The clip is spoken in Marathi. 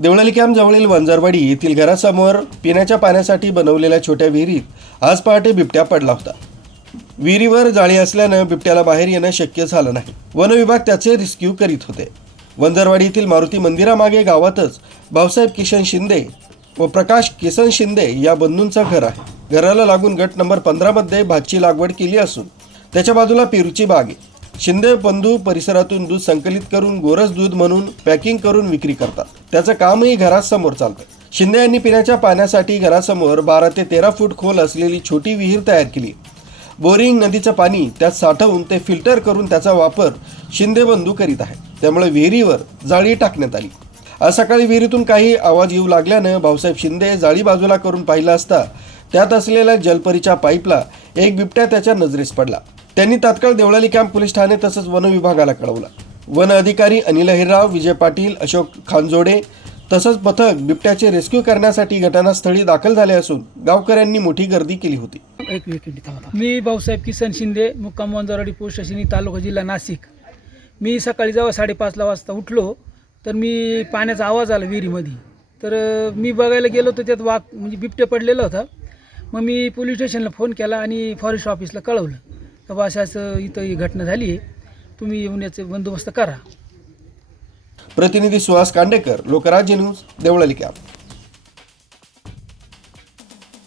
देवळाली कॅम्प जवळील वंजारवाडी येथील घरासमोर पिण्याच्या पाण्यासाठी बनवलेल्या छोट्या विहिरीत आज पहाटे बिबट्या पडला होता. विहिरीवर जाळी असल्यानं बिबट्याला बाहेर येणं शक्य झालं नाही. वन विभाग त्याचे रेस्क्यू करीत होते. वंजारवाडीतील मारुती मंदिरामागे गावातच भाऊसाहेब किशन शिंदे व प्रकाश किसन शिंदे या बंधूंचं घर आहे. घराला लागून गट नंबर पंधरामध्ये भातची लागवड केली असून त्याच्या बाजूला पेरूची बाग आहे. शिंदे बंधू परिसरातून दूध संकलित करून गोरस दूध म्हणून पॅकिंग करून विक्री करतात. त्याचं कामही घरासमोर चालतं. शिंदे यांनी पिण्याच्या पाण्यासाठी घरासमोर बारा ते तेरा फूट खोल असलेली छोटी विहीर तयार केली. बोरिंग नदीचं पाणी त्यात साठवून ते फिल्टर करून त्याचा वापर शिंदे बंधू करीत आहे त्यामुळे विहिरीवर जाळी टाकण्यात आली. आज सकाळी विहिरीतून काही आवाज येऊ लागल्यानं भाऊसाहेब शिंदे जाळी बाजूला करून पाहिलं असता त्यात असलेल्या जलपरीच्या पाईपला एक बिबट्या त्याच्या नजरेस पडला. त्यांनी तात्काळ देवळाली कॅम्प पोलीस ठाणे तसंच वन विभागाला कळवलं. वन अधिकारी अनिल अहिरराव विजय पाटील अशोक खानजोडे तसंच पथक बिबट्याचे रेस्क्यू करण्यासाठी घटनास्थळी दाखल झाले असून गावकऱ्यांनी मोठी गर्दी केली होती. एक मिनिट. मी भाऊसाहेब किसन शिंदे मुक्काम वंजारवाडी पोस्ट स्टेशन तालुका जिल्हा नाशिक. मी सकाळी जेव्हा साडेपाचला वाजता उठलो तर मी पाण्याचा आवाज आला विहिरीमध्ये. तर मी बघायला गेलो तर त्यात वाघ म्हणजे बिबटे पडलेला होता. मग मी पोलीस स्टेशनला फोन केला आणि फॉरेस्ट ऑफिसला कळवलं. तर बा असं असं इथं ही घटना झाली आहे. तुम्ही येऊन याचे बंदोबस्त करा. प्रतिनिधी सुहास कांडेकर लोकराज्य न्यूज देवळाली कॅम्प.